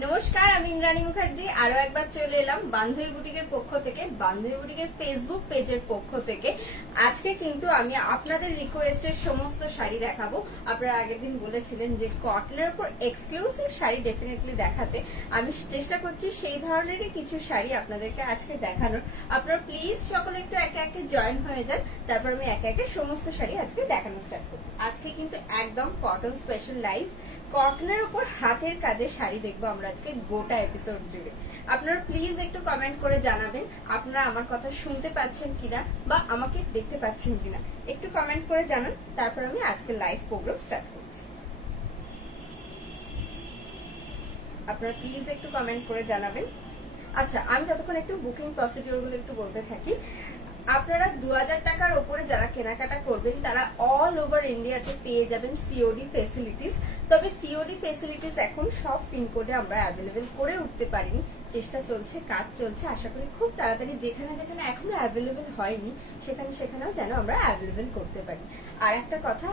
নমস্কার, আমি ইন্দ্রাণী মুখার্জি আরো একবার চলে এলাম বান্ধবী বুটিকের পক্ষ থেকে, বান্ধবী বুটিকের ফেসবুক পেজের পক্ষ থেকে। আজকে কিন্তু আমি আপনাদের রিকোয়েস্টের সমস্ত শাড়ি দেখাবো। আপনারা আগের দিন বলেছিলেন যে কটনের উপর এক্সক্লুসিভ শাড়ি ডেফিনেটলি দেখাতে, আমি চেষ্টা করছি সেই ধরনেরই কিছু শাড়ি আপনাদেরকে আজকে দেখানোর। আপনারা প্লিজ সকলে একটু একে একে জয়েন হয়ে যান, তারপর আমি একে একে সমস্ত শাড়ি আজকে দেখানো স্টার্ট করছি। আজকে কিন্তু একদম কটন স্পেশাল লাইভ কটনের উপর হাতের কাজের শাড়ি দেখবো আমরা আজকে গোটা এপিসোড জুড়ে। আপনারা প্লিজ একটু কমেন্ট করে জানাবেন আপনারা আমার কথা শুনতে পাচ্ছেন কিনা বা আমাকে দেখতে পাচ্ছেন কিনা, একটু কমেন্ট করে জানান, তারপর আমি আজকে লাইভ প্রোগ্রাম স্টার্ট করছি। আপনারা প্লিজ একটু কমেন্ট করে জানাবেন। আচ্ছা, আমি ততক্ষণ একটু বুকিং প্রসিডিওর গুলো একটু বলতে থাকি। আপনারা 2000 টাকার উপরে যারা কেনাকাটা করবেন তারা অল ওভার ইন্ডিয়াতে পেয়ে যাবেন সিওডি ফেসিলিটিস। তবে সিওডি ফেসিলিটিস এখন সব পিনকোডে আমরা অ্যাভেলেবেল করে উঠতে পারিনি, চেষ্টা চলছে, কাজ চলছে। আশা করি খুব তাড়াতাড়ি যেখানে যেখানে এখনো অ্যাভেলেবেল হয়নি সেখানেও যেন আমরা অ্যাভেলেবেল করতে পারি। আর একটা কথা,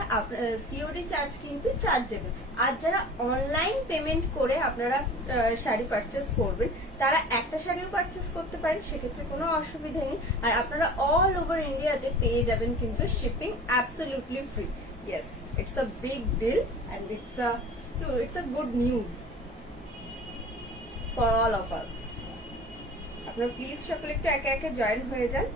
সিওডি চার্জ কিন্তু চার্জেবল। আর যারা অনলাইন পেমেন্ট করে আপনারা শাড়ি পারচেস করবেন তারা একটা শাড়িও পারচেস করতে পারেন, সেক্ষেত্রে কোনো অসুবিধা নেই। আর আপনারা অল ওভার ইন্ডিয়াতে পেয়ে যাবেন কিন্তু shipping absolutely free. Yes, it's a big deal and it's a good news for all of us. আপনারা প্লিজ সকলে একটু একে একে জয়েন হয়ে যান।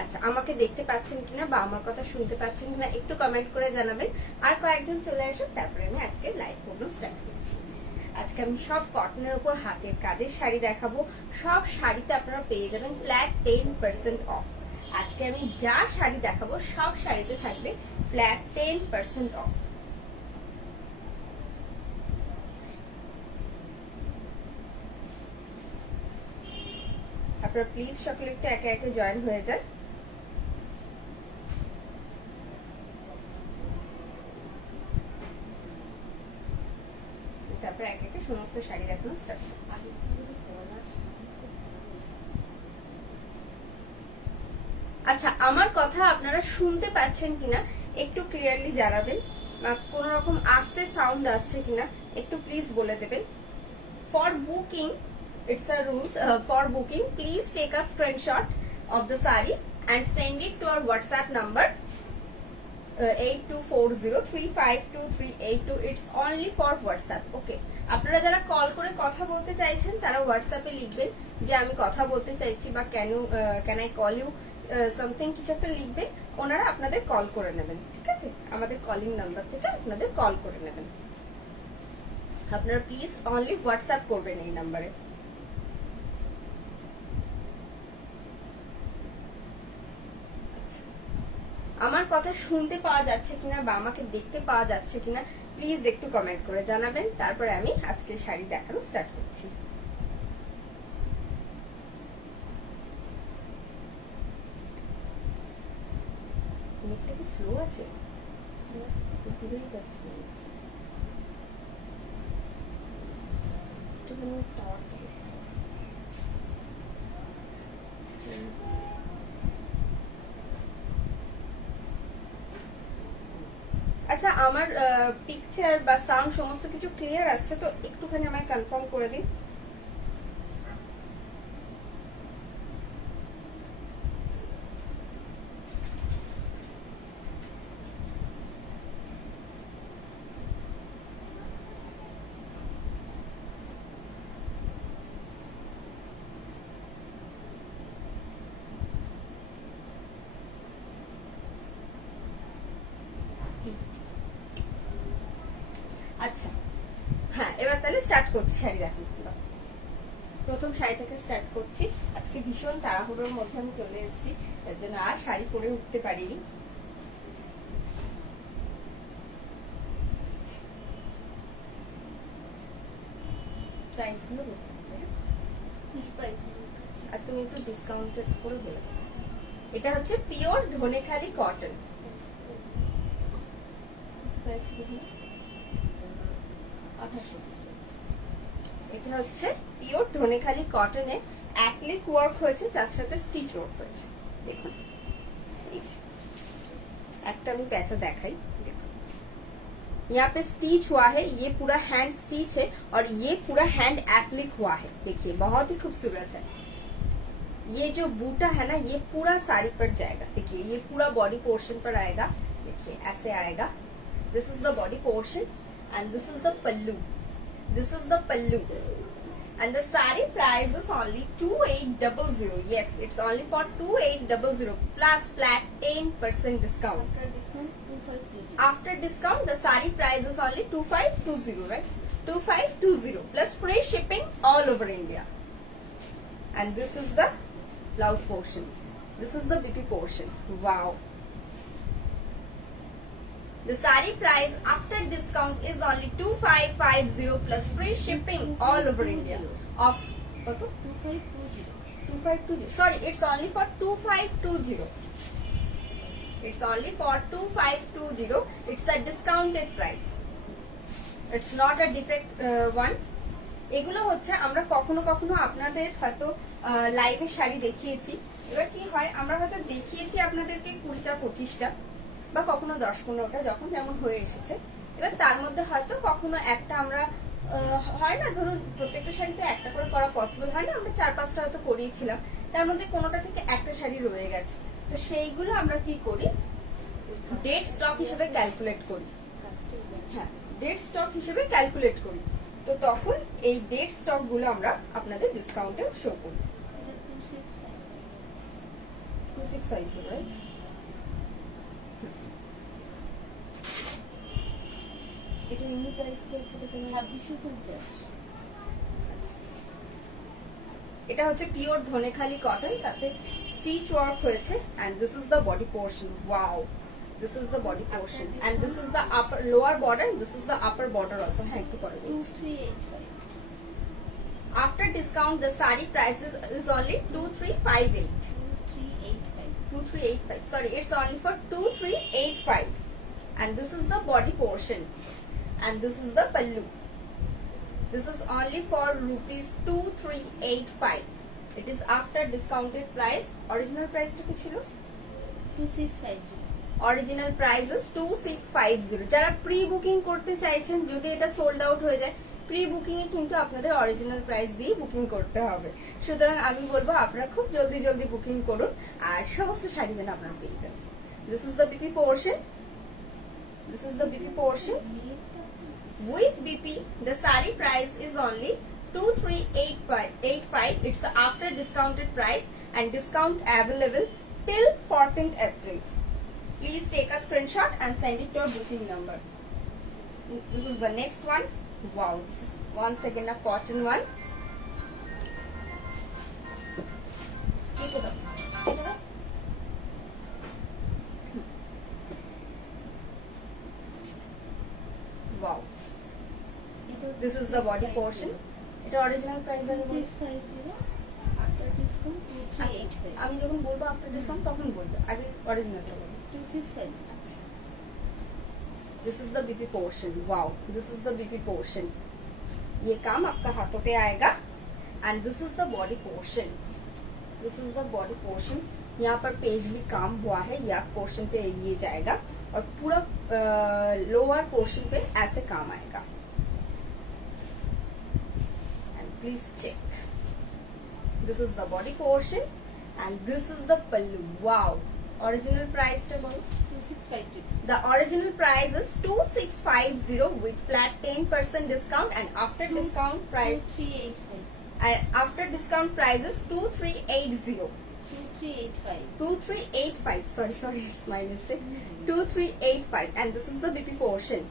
আচ্ছা, আমাকে দেখতে পাচ্ছেন কিনা বা আমার কথা শুনতে পাচ্ছেন কিনা একটু কমেন্ট করে জানাবেন। আর কয়েকজন চলে আসুন, তারপরে আমি আজকে লাইভ প্রোগ্রাম স্টার্ট করছি। আজকে আমি সব কটনের উপর হাতের কাজের শাড়ি দেখাবো। সব শাড়িতে আপনারা পেয়ে যাবেন ফ্ল্যাট 10% অফ। আজকে আমি যা শাড়ি দেখাবো সব শাড়িতে থাকবে ফ্ল্যাট 10% অফ। আপনারা প্লিজ সকলে একটু একে একে জয়েন হয়ে যান। তারপর একে একে সমস্ত শাড়ি দেখানো স্টার্ট করছি। আচ্ছা, আমার কথা আপনারা শুনতে পাচ্ছেন কিনা একটু ক্লিয়ারলি জানাবেন, বা কোন রকম আস্তে সাউন্ড আসছে কিনা একটু প্লিজ বলে দেবেন। For booking, it's a rules, for booking please take a screenshot of the saree and send it to our WhatsApp number 8240352382. it's only for WhatsApp. okay, আপনারা যারা কল করে কথা বলতে চাইছেন তারা হোয়াটসঅ্যাপে লিখবেন যে আমি কথা বলতে চাইছি বা can I call you something, কিছু একটা লিখবেন, ওনারা আপনাদের কল করে নেবেন। ঠিক আছে, আমাদের কলিং নাম্বার থেকে আপনাদের কল করে নেবেন। আপনারা প্লিজ অনলি হোয়াটসঅ্যাপ করবেন এই নাম্বারে। আমার কথা শুনতে পাওয়া যাচ্ছে কিনা বা আমাকে দেখতে পাওয়া যাচ্ছে কিনা প্লিজ একটু কমেন্ট করে জানাবেন, তারপরে আমি আজকে শাড়ি দেখানো স্টার্ট করছি। নেটটা কি স্লো আছে? ঘুরেই যাচ্ছে একটুখানি টাওয়ার। আচ্ছা, আমার পিকচার বা সাউন্ড সমস্ত কিছু ক্লিয়ার আসছে তো? একটুখানি আমায় কনফার্ম করে দিন। আচ্ছা, হ্যাঁ, এবার তাহলে স্টার্ট করছি শাড়ি দেখানো। প্রথম শাড়ি থেকে স্টার্ট করছি। আজকে ভীষণ তাড়াহুড়োর মধ্যে আমি চলে এসেছি, তার জন্য আর শাড়ি পরে উঠতে পারিনি। প্রাইস গুলো বলতে হবে, আর তুমি একটু ডিসকাউন্টেড করে বলে। এটা হচ্ছে পিওর ধনেখালি কটন। প্রাইস এটা হচ্ছে পিওর ধনেখালি কটনে অ্যাক্রিলিক ওয়ার্ক হয়েছে, তার সাথে স্টিচ ওয়ার্ক হয়েছে। দেখুন একটা আমি पैसा দেখাই, यहाँ पे स्टिच हुआ है, ये पूरा हैंड स्टिच है और ये पूरा हैंड एप्लिक हुआ है। देखिए बहुत ही खूबसूरत है। ये जो बूटा है ना ये पूरा साड़ी पर जाएगा। देखिए ये पूरा बॉडी पोर्शन पर आएगा। देखिए ऐसे आएगा। This is the body portion and this is the pallu. This is the pallu and the saree price is only 2800. Yes, it's only for 2800 plus flat 10% discount. After discount the saree price is only 2520, right? 2520 plus free shipping all over India. And this is the blouse portion. This is the BP portion. Wow. The saree price after discount is only 2550 plus free shipping all over India. Of 2520. Sorry, it's only for 2520. It's only for 2520. It's a discounted price. It's not a defect one. এগুলো হচ্ছে আমরা কখনো কখনো আপনাদের হয়তো লাইভে শাড়ি দেখিয়েছি। এবার কি হয় আমরা হয়তো দেখিয়েছি আপনাদেরকে 20টা 25টা বা কখনো 10-15টা যখন যেমন হয়ে এসেছে। এবার তার মধ্যে হয়তো কখনো একটা আমরা হয় না, ধরুন প্রত্যেকটা শাড়ি তো একটা করে করা পসিবল হয় না, আমরা 4-5টা হয়তো করিয়েছিলাম, তার মধ্যে কোনোটা থেকে একটা শাড়ি রয়ে গেছে। তো সেইগুলো আমরা কি করি, ডেড স্টক হিসেবে ক্যালকুলেট করি। হ্যাঁ, ডেড স্টক হিসেবে ক্যালকুলেট করি। তো তখন এই ডেড স্টক গুলো আমরা আপনাদের ডিসকাউন্টে শো করি। 2650, রাইট? এটা এমনি প্রাইস করেছে 2650। এটা হচ্ছে পিওর ধনেখালি কটন, তাতে স্টিচ ওয়ার্ক হয়েছে and this is the body portion. Wow, this is the body portion and this is the upper lower border, this is the upper border also. হ্যাঁ একটু পরে 2385. After discount the saree price is only 2358. 2385. Sorry, it's only for 2385 and this is the body portion and this is the pallu. This is only for rupees 2385. It is after discounted price. Original price টা কি ছিল? 2650. Original price is 2650. যারা pre booking করতে চাইছেন, যদি এটা sold out হয়ে যায়, প্রি বুকিং এ কিন্তু আপনাদের অরিজিনাল প্রাইস দিয়ে বুকিং করতে হবে। সুতরাং আমি বলবো আপনারা খুব জলদি জলদি বুকিং করুন আর সমস্ত শাড়ি যেন আপনারা পেয়ে যান। This is the BP portion. This is the BP portion. With BP, the saree price is only 2385. It's after discounted price and discount available till 14th April. Please take a screenshot and send it to our booking number. This is the next one. Wow, this is once again a cotton one. Keep it up. Keep it up. Wow. This is the body portion. এটা original price আছে 650 after discount 2385। আমি যখন বলবো after discount তখন বলবো, আগে অরিজিনালটা বলবো 265। আচ্ছা, this is the BP portion. Wow, this is the BP portion. ये काम आपका हाथों पे आएगा and this is the body portion. This is the body portion. यहाँ पर पेजली काम हुआ है, या पोर्शन पे ये जाएगा और पूरा लोअर पोर्शन पे ऐसे काम आएगा। Please check. This is the body portion and this is the pallu. Wow. Original price to 2650. The original price is 2650 with flat 10% discount and after discount price 2385. And after discount price is 2380. 2385. Sorry, it's my mistake. 2385 and this is the BP portion.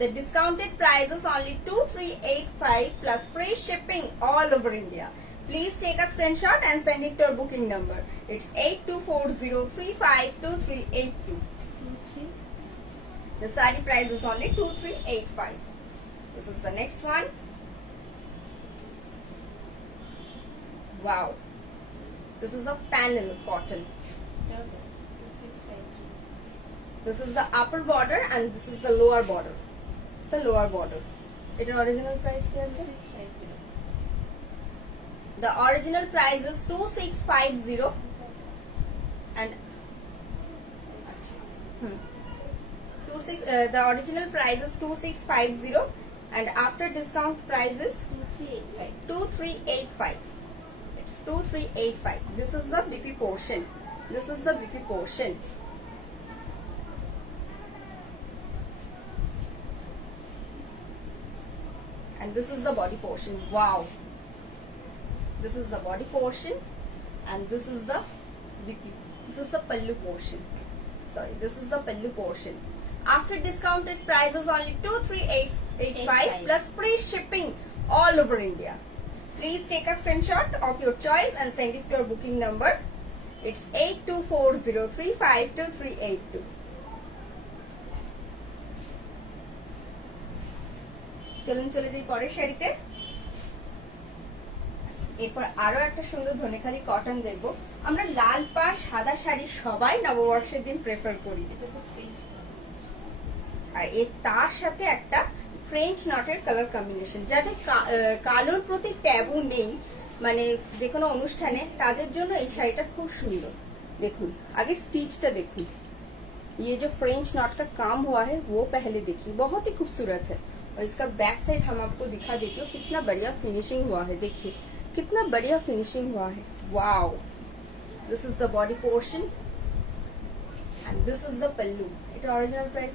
The discounted price is only 2385 plus free shipping all over India. Please take a screenshot and send it to our booking number. It's 8240352382. The saree price is only 2385. This is the next one. Wow. This is a panel cotton. This is the upper border and this is the lower border. The lower border. It original price क्या है? The original price is 2650 and The original price is 2650 and after discount price is 2385. It's 2385. This is the BP portion. This is the BP portion. And this is the body portion. Wow. This is the body portion and this is the BP. This is the pallu portion. Sorry, this is the pallu portion. After discounted prices only 2385 plus free shipping all over India. Please take a screenshot of your choice and send it to your booking number. It's 8240352382. চলুন চলে যাই পরের শাড়িতে। এরপর আরো একটা সুন্দর ধনেখালি কটন দেখবো। আমরা লাল পাড় সাদা শাড়ি সবাই নববর্ষের দিন প্রেফার করি, আর এর তার সাথে একটা ফ্রেঞ্চ নটের কালার কম্বিনেশন, যাদের কালোর প্রতি ট্যাবু নেই মানে যে কোনো অনুষ্ঠানে, তাদের জন্য এই শাড়িটা খুব সুন্দর। দেখুন आगे स्टिचটা देखिए, ये जो फ्रेंच नॉट का काम हुआ है वो पहले देखिए, बहुत ही खूबसूरत है। और इसका बैक साइड हम आपको दिखा देती हूँ, कितना बढ़िया फिनिशिंग हुआ है। देखिए कितना बढ़िया फिनिशिंग हुआ है। Wow, this is the body portion and this is the pallu. এটা original price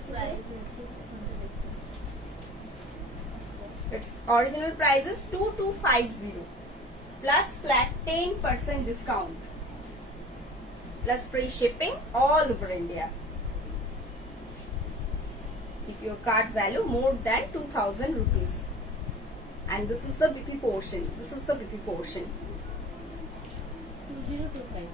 its original price is 2250 plus flat 10% discount plus free shipping all over India if your card value more than 2000 rupees. And this is the BP portion. This is the BP portion. 2025.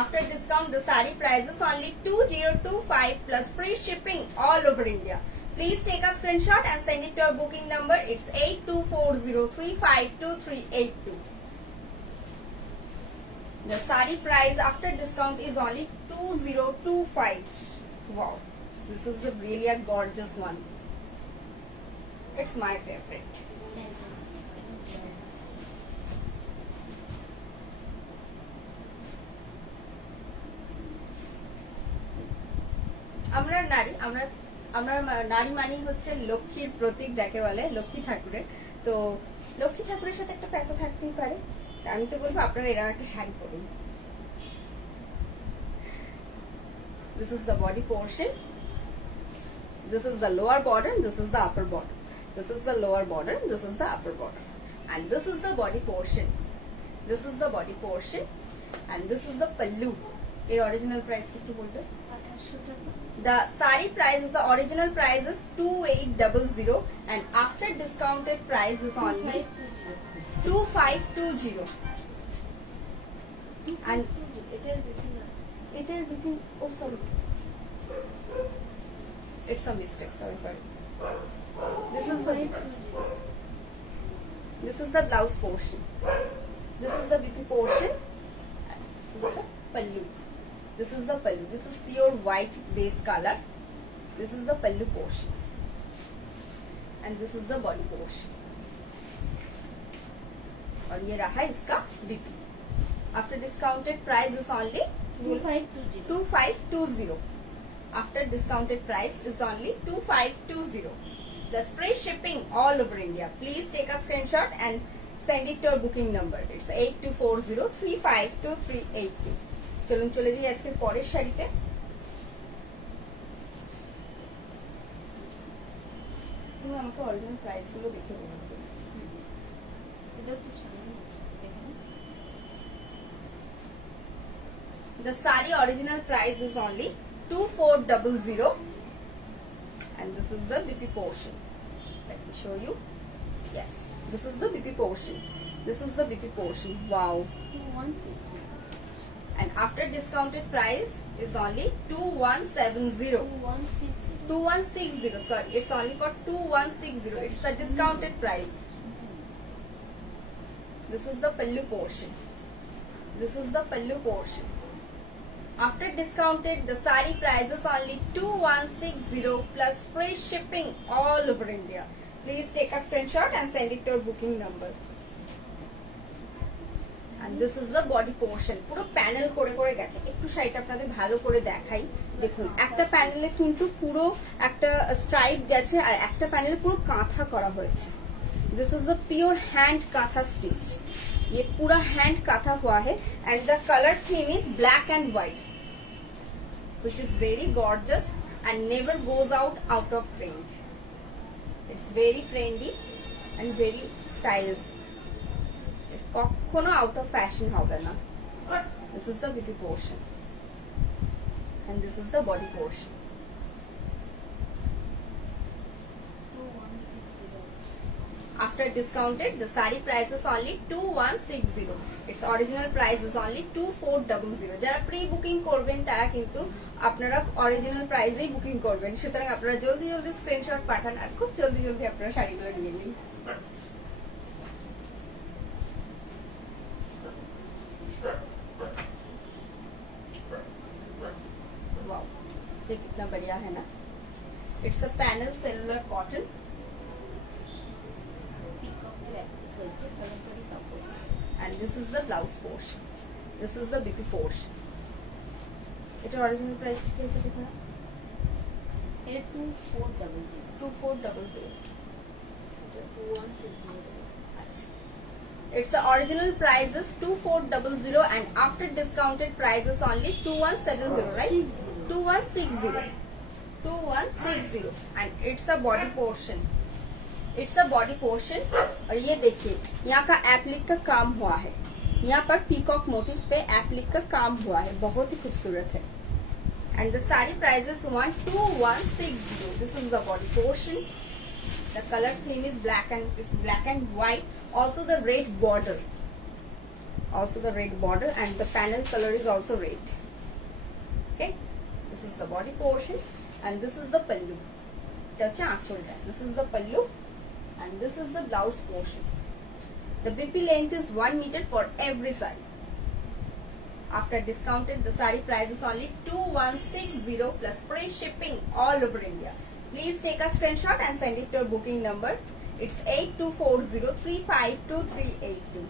After discount, the saree price is only 2025 plus free shipping all over India. Please take a screenshot and send it to our booking number. It's 8240352382. The saree price after discount is only 2025. Wow, this is the really a gorgeous one. It's my favorite. আমরা নারী, আমরা নারী মানি হচ্ছে লক্ষ্মীর প্রতীক, যাকে বলে লক্ষ্মী ঠাকুরের। তো লক্ষ্মী ঠাকুরের সাথে একটা পেঁচা থাকতেই পারে, আমি তো বলবো আপনারা এরকম একটা শাড়ি পরুন। This is the body portion. This is the lower border. This is the upper border. This is the lower border. This is the upper border. And this is the body portion. This is the body portion. And this is the pallu. Your original price to bolte. The saree price is the original price is 2800 and after discounted price is only 2520. And it is between, oh sorry, it's a mistake, sorry. This is the blouse portion. This is the BP portion. This is the pallu. This is the pallu. This is pure white base color. This is the pallu portion. And this is the body portion. और ये रहा इसका BP. After discounted price is only 2520. After discounted price is only 2520. The free shipping all over India. Please take a screenshot and send it to our booking number. It's 8240352382. চলুন চলে যাই আজকের পরের শাড়িতে। তুমি আমাকে অরিজিনাল প্রাইস গুলো দেখে বলুন। The saree original price is only 2400 and this is the BP portion. Let me show you. Yes, this is the BP portion. This is the BP portion. Wow. 2160. And after discounted price is only 2170. 2160. Sorry, it's only for 2160. It's the discounted price. This is the pallu portion. This is the pallu portion. After discounted, the saree price is only 2160 plus free shipping all over India. Please take a screenshot and send it to our booking number. and this is the body portion. পুরো প্যানেল করে করে গেছে। একটু শাড়িটা আপনাদের ভালো করে দেখাই। দেখুন একটা প্যানেলে কিন্তু পুরো একটা স্ট্রাইপ গেছে আর একটা প্যানেলে পুরো কাঁথা করা হয়েছে। This is the pure hand katha stitch. ये पूरा hand katha हुआ है and the color theme is black and white, which is very gorgeous and never goes out of trend. It's very trendy and very stylish. কখনো out of fashion হবে না। This is the beauty portion and this is the body portion. After discounted, the saree price is only 2160. Its original price is only 2400. যারা pre booking করবেন তারা কিন্তু আপনারা অরিজিনাল প্রাইসেই বুকিং করবেন, সুতরাং আপনারা জলদি জলদি স্ক্রিনশট পাঠান আর খুব জলদি জলদি আপনারা শাড়িগুলো নিয়ে নিন। वाओ, ये कितना बढ़िया है ना। It's a panel cellular cotton, and this is the blouse portion, this is the BP portion. এটা অরিজিনাল প্রাইস ঠিক আছে দেখুন, এটা 2400 এটা 2160। আচ্ছা, its original price is 2400 and after discounted price is only 2170, right? 2160 and it's a body portion, it's a body portion. और ये देखिए यहाँ का एप्लिक का काम हुआ है, यहाँ पर पीकॉक मोटिव पे एप्लिक का काम हुआ है, बहुत ही खूबसूरत है। And the sari price is 1260। This is the body portion. The colour theme is black and white, also the red border, and the panel colour is also red. Okay, this is the body portion and this is the pallu. This is the pallu and this is the blouse portion. The BP length is 1 meter for every saree. After discounted, the saree price is only 2160 plus free shipping all over India. Please take a screenshot and send it to your booking number. It's 8240352382.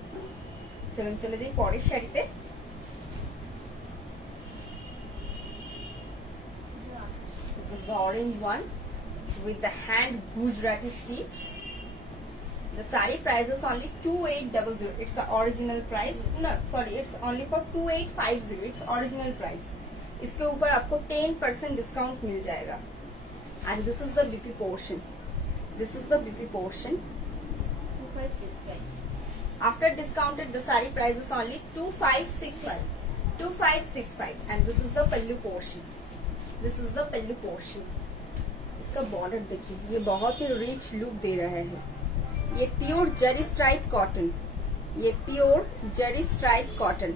চলুন চলে যাই পরের শাড়িতে। This is the orange one with the hand Gujarati stitch. The saree price is only 2800. It's the original price. No, sorry, it's only for 2850. It's original price. इसके ऊपर आपको 10% डिस्काउंट मिल जाएगा। And this is the BP portion. This is the BP portion. 2565. After discounted, the saree price is only 2565. 2565. And this is the pallu portion. This is the pallu portion. इसका बॉर्डर देखिए, ये बहुत ही rich look दे रहा है। ये प्योर जरी stripe cotton, ये प्योर जरी stripe cotton.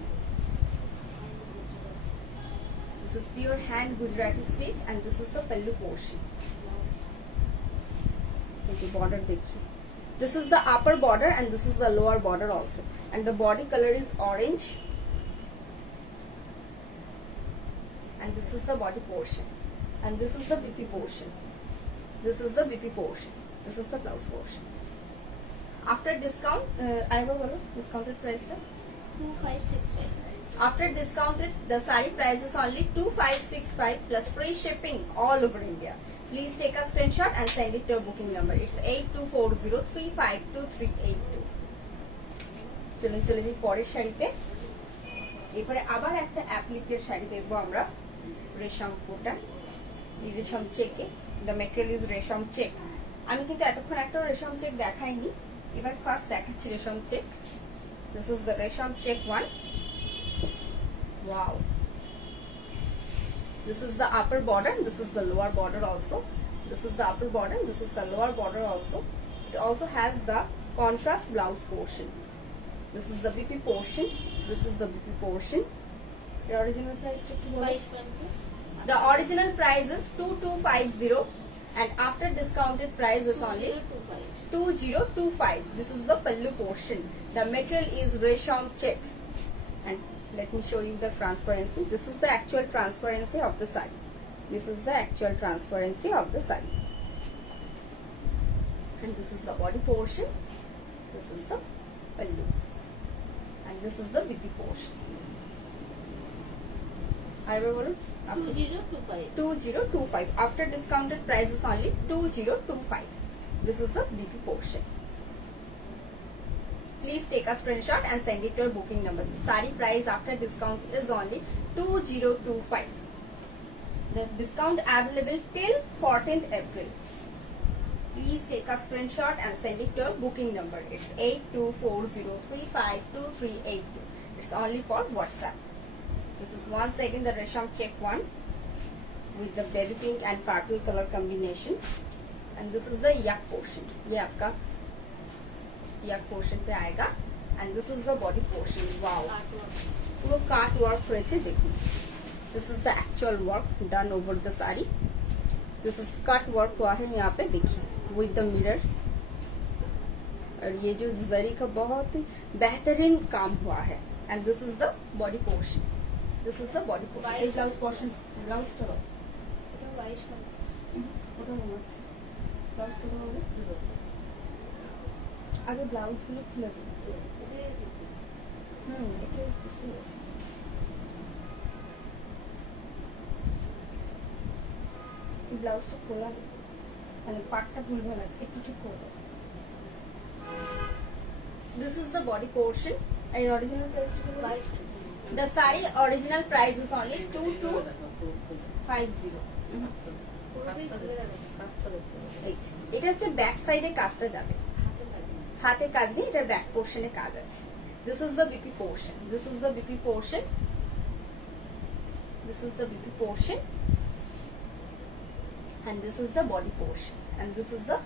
This is pure hand Gujarati stitch and this is the पल्लू पोर्शन। देखिए बॉर्डर देखिए, this is the upper border and this is the lower border also and the body colour is orange and this is the body portion and this is the BP portion. This is the BP portion. This is the blouse portion. After discount, discounted price है 2565. After discounted, the saree price is only 2565 plus free shipping all over India. Please take a screenshot and send it to your booking number. It's 8240352382. চলুন চলে যাই পরের শাড়িতে। এরপরে আবার একটা অ্যাপ্লিকের শাড়ি দেখবো আমরা, রেশম কোটা, রেশম চেকে। The material is রেশম চেক। আমি কিন্তু এতক্ষণ একটা রেশম চেক দেখাইনি, এবার ফার্স্ট দেখাচ্ছি রেশম চেক। This is the রেশম check one. Wow. This is the upper border, this is the lower border also. This is the upper border, this is the lower border also. It also has the contrast blouse portion. This is the BP portion. This is the BP portion. The original price is 2550. The original price is 2250 and after discounted price is only 2025. This is the pallu portion. The material is resham check and let me show you the transparency. This is the actual transparency of the saree. This is the actual transparency of the saree. And this is the body portion. This is the pallu. And and this is the BP portion. আরেকবার বলুন 2025 after discounted price is only 2025. This is the BP portion. Please take a screenshot and send it to your booking number. The sari price after discount is only 2025. The discount available till 14th April. Please take a screenshot and send it to your booking number. It's 8240352382. It's only for WhatsApp. This is once again the Resham check one with the baby pink and purple color combination. And this is the yak portion. ये आपका yak portion पे आएगा. And this is the body portion. Wow. पूरा काट work होएছে देखो. This is the actual work done over the sari. This is cut work हुआ है यहाँ पे देखिए with the mirror. और ये जो जरी का बहुत ही बेहतरीन काम हुआ है. And this is the body portion. This is the body portion. এই ব্লাউজ portion ব্লাউজ তো এটা 22 ওটা মনে হচ্ছে ব্লাউজ তো হবে আগে ব্লাউজ গুলো খুলে দিই এটা বেশি আছে এই ব্লাউজটা খোলা মানে পাটটা ভুলভাল আছে একটু ঠিক করে দাও This is the body portion and original price The sari original price is only 2250. এটা হচ্ছে ব্যাক সাইডে কাজটা যাবে হাতে কাজ নেই এটা ব্যাক পোরশনে কাজ আছে This is the BP portion. This is the BP portion. This is the BP portion. And this is the body portion. And this is the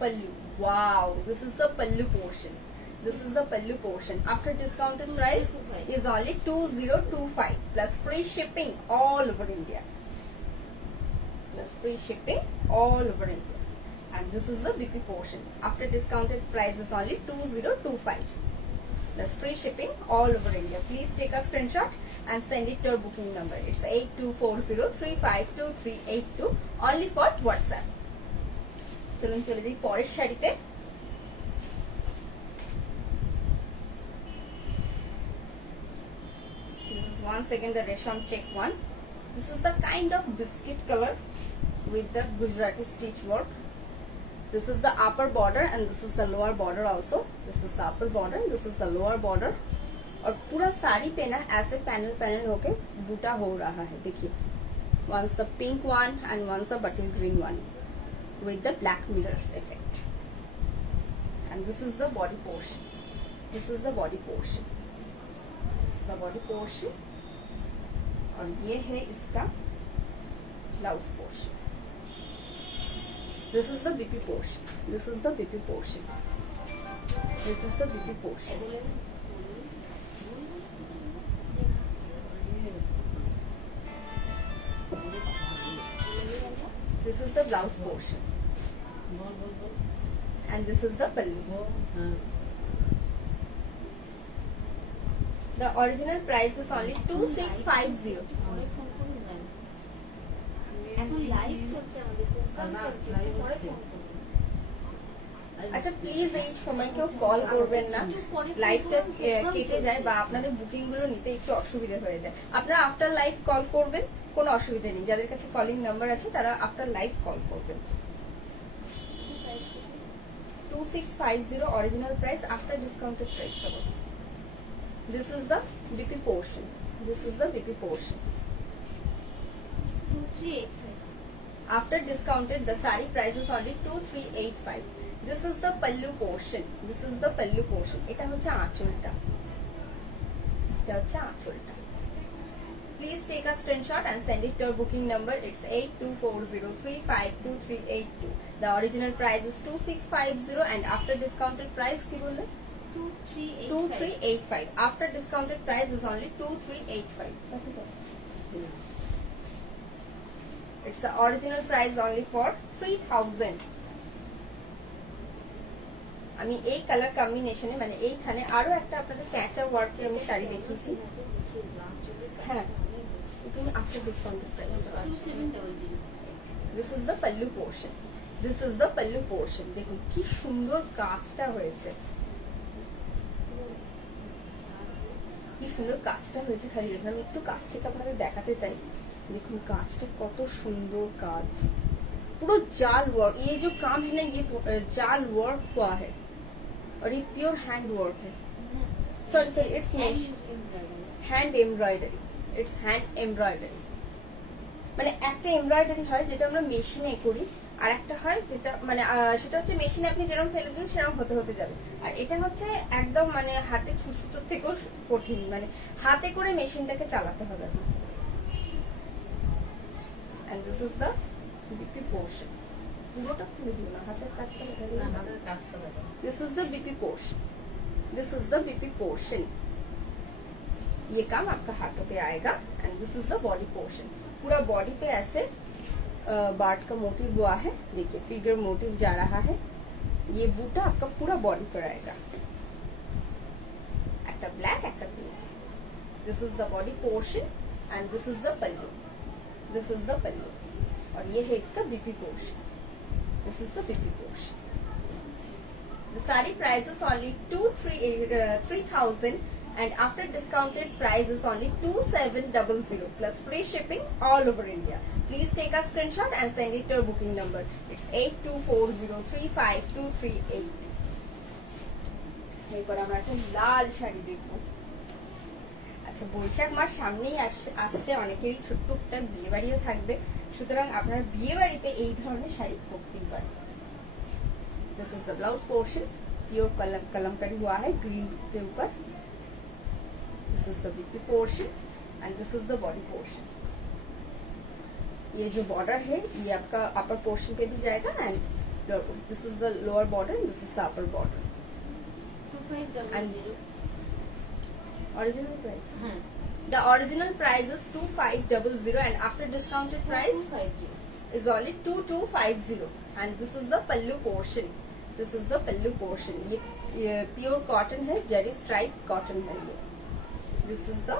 pallu. Wow, this is the pallu portion. This is the pallu portion. After discounted price is only 2025 plus free shipping all over India. Plus free shipping all over India. And this is the BP portion. After discounted price is only 2025 plus free shipping all over India. Please take a screenshot and send it to your booking number. It's 8240352382 only for WhatsApp. চলুন চলে যাই পরের শাড়িতে Once again the Resham check one. This is the kind of biscuit color with the Gujarati stitch work. This is the upper border and this is the lower border also. This is the upper border and this is the lower border. और पूरा साड़ी पे ना ऐसे पैनल होके बूटा हो रहा है देखिए. Once the pink one and once the bottle green one with the black mirror effect. And this is the body portion. This is the body portion. This is the body portion. और ये है इसका blouse portion This is the BP portion. This is the BP portion. This is the BP portion. This is the blouse portion. And this is the pallu. The original price is only 2650. আচ্ছা প্লিজ এই সময় কেউ কল করবেন না লাইভটা কেটে যায় বা আপনাদের বুকিং গুলো নিতে একটু অসুবিধা হয়ে যায় আপনারা আফটার লাইভ কল করবেন কোনো অসুবিধা নেই যাদের কাছে কলিং নাম্বার আছে তারা আফটার লাইভ কল করবেন 2650 original price after discounted price cover. This is the BP portion. This is the BP portion. 2385. After discounted, the sari price is only 2385. This is the pallu portion. This is the pallu portion. এটা হচ্ছে আঁচলটা. এটা হচ্ছে আঁচলটা. Please take a screenshot and send it to your booking number. It's 8240352382. The original price is 2650 and after discounted price কি বললেন 2385. After discounted price is only 2385. It's the original price only for 3000. আমি এই কালার কম্বিনেশনে মানে এইখানে আরো একটা আপনাদের প্যাচ ওয়ার্কে আমি শাড়ি দেখিয়েছি হ্যাঁ তুমি after discounted price 2700. This is the pallu portion. This is the pallu portion. দেখুন কি সুন্দর কাজটা হয়েছে কি সুন্দর কাজটা হয়েছে, খালি দেখুন আমি একটু কাছ থেকে আপনাদের দেখাতে চাই। দেখুন কাজটা কত সুন্দর কাজ, पूरा जाल वर्क। ये जो काम है ना, ये जाल वर्क हुआ है और ये प्योर हैंड वर्क है। Sorry sorry, it's hand embroidery, it's hand embroidery. মানে একটা এমব্রয়ডারি হয় যেটা আমরা মেশিনে করি, আর একটা হয় যেটা মানে সেটা হচ্ছে মেশিনে আপনি যেরকম ফেলে দিন সেরকম হতে হতে যাবে, আর এটা হচ্ছে একদম মানে হাতে সুতোর থেকেও কঠিন, মানে হাতে করে মেশিনটাকে চালাতে হবে। and this is the BP portion, পুরোটা খুলে দিও না, হাতের কাজটা দেখা দিও না, হাতের কাজটা দেখা। this is the BP portion, this is the BP portion। ये काम आपका हाथों पे आएगा and this is the body portion. पूरा बॉडी पे ऐसे बार्ट का मोटिव हुआ है, देखिए फिगर मोटिव जा रहा है। ये बूटा आपका पूरा बॉडी पर आएगा, একটা ब्लैक একটা pink. This is the body portion and this is the pallu, this is the pallu, और ये है इसका BP portion, this is the BP portion. The saree price is only 3,000 and after discounted price is only 2,700 plus free shipping all over India. Please take a screenshot and send it to your booking number. It's 8240352388. এরপর আমরা একটা লাল শাড়ি দেখবো। আচ্ছা, বৈশাখ মাস সামনেই আসছে, অনেকেরই ছোট্ট একটা বিয়ে বাড়িও থাকবে, সুতরাং আপনার বিয়ে বাড়িতে এই ধরনের শাড়ি পরতেই পারেন। This is the blouse portion, pure Kalamkari हुआ है ग्रीन के ऊपर। This is the BP portion and this is the body portion. ये जो बॉर्डर है ये आपका अपर पोर्शन पे भी जाएगा and this is the lower border, this is the upper border. Original price, the original price is 2,500 and after discounted price is only 2,250 and this is the pallu portion, this is the pallu portion। ये pure cotton है, जरी stripe cotton है ये। This is the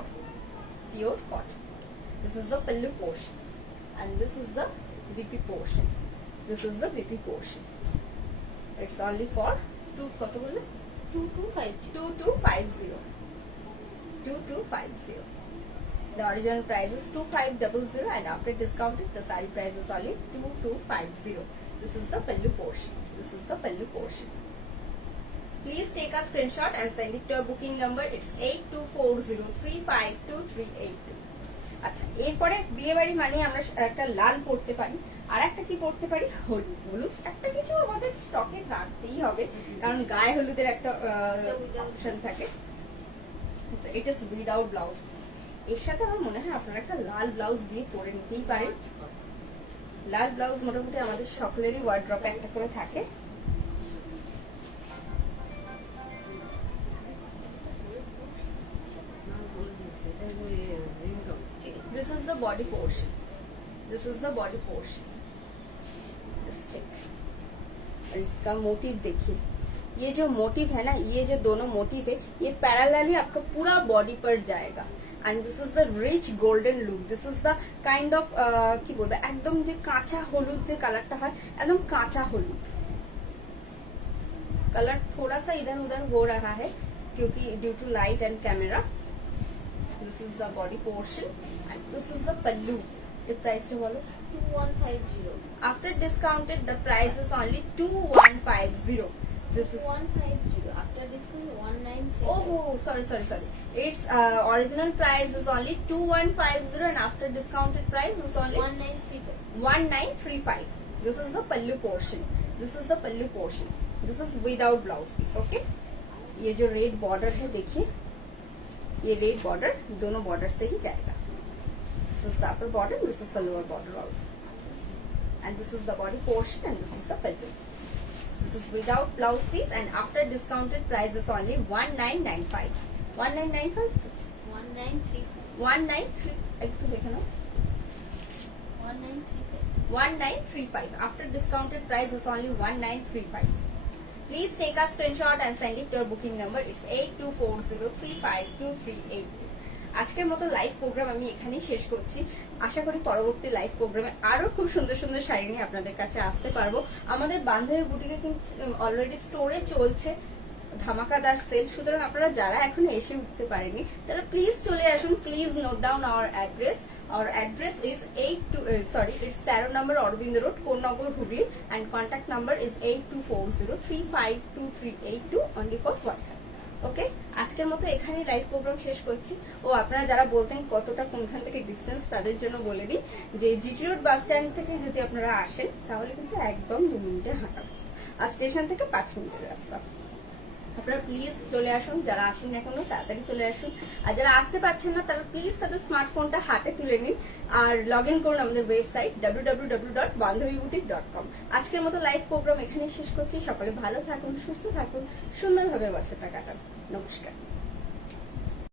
pure cotton, this is the pallu portion and this is the BP portion, this is the BP portion. It's only for 2250। The original price is 2,500 and after discounted the saree price is only 2,250। This is the pallu portion, this is the pallu portion। Please take a screenshot and send it to your booking number। It's 8240352382। আচ্ছা, এরপরে বিয়ে বাড়ি মানে আমরা একটা লাল পরতে পারি, আর একটা কি পরতে পারি, হলুদ। হলুদ একটা কিছু আমাদের স্টকে রাখতেই হবে, কারণ গায়ে হলুদের একটা অপশন থাকে। আচ্ছা, এটা ইজ উইদাউট ব্লাউজ। এর সাথে আমার মনে হয় আপনারা একটা লাল ব্লাউজ দিয়ে পরে নিতেই পারেন। লাল ব্লাউজ মোটামুটি আমাদের সকলেরই ওয়ার্ড্রপে একটা করে থাকে। This is the body portion, this is the body portion। Just check, और इसका मोटिव देखिए, ये जो मोटिव है ना, ये जो दोनों मोटिव है ये पैरेलली आपका पूरा बॉडी पर जाएगा and this is the rich golden look। this is the kind of কি বলবো, একদম যে কাঁচা হলুদ যে কালারটা হয়, একদম কাঁচা হলুদ कलर। थोड़ा सा इधर उधर हो रहा है क्योंकि due to light and camera. This is the body portion and this is the pallu. The price to follow 2150। after discounted the price is only 2150। this is 150 after discount 193। oh sorry its original price is only 2150 and after discounted price is only 1935। this is the pallu portion, this is the pallu portion, this is without blouse piece। okay, ये जो red border है देखिए, ये red border दोनों बॉर्डर से ही जाएगा। this is the upper border, this is the lower border also and this is the body portion and this is the pallu। this is without blouse piece and after discounted price is only 1995। 1995 1935 একটু দেখে নাও, 1935 after discounted price is only 1935। please take a screenshot and send it to your booking number। it's 8240352382। আজকের মতো live programme আমি এখানেই শেষ করছি। আশা করি পরবর্তী লাইভ প্রোগ্রামে আরো খুব সুন্দর সুন্দর শাড়ি নিয়ে আপনাদের কাছে আসতে পারবো। আমাদের বান্ধবী বুটিকে কিন্তু অলরেডি স্টোরে চলছে, ধামাকাদার সেল। সুতরাং আপনারা যারা এখন এসে উঠতে পারেনি তারা প্লিজ চলে আসুন। Please note down hour address. Our address is 13 number Aurobindo Road, Konnagar, Hubli, and contact number is 8240352382 only for WhatsApp. ওকে, আজকের মতো এখানেই লাইভ প্রোগ্রাম শেষ করছি। ও আপনারা যারা বলতেন কতটা কোনখান থেকে ডিস্টেন্স, তাদের জন্য বলে দিই যে জিটি রোড বাস স্ট্যান্ড থেকে যদি আপনারা আসেন তাহলে কিন্তু একদম 2 মিনিটের হাঁটা, আর স্টেশন থেকে 5 মিনিটের রাস্তা। আপনারা প্লিজ চলে আসুন, যারা আসেন এখনো তাড়াতাড়ি চলে আসুন, আর যারা আসতে পারছেন না তারা প্লিজ তাদের স্মার্টফোনটা হাতে তুলে নিন আর লগ ইন করুন আমাদের ওয়েবসাইট www.bandhaviboutique.com। আজকের মতো লাইভ প্রোগ্রাম এখানেই শেষ করছি। সকলে ভালো থাকুন, সুস্থ থাকুন, সুন্দরভাবে বছরটা কাটান। নমস্কার।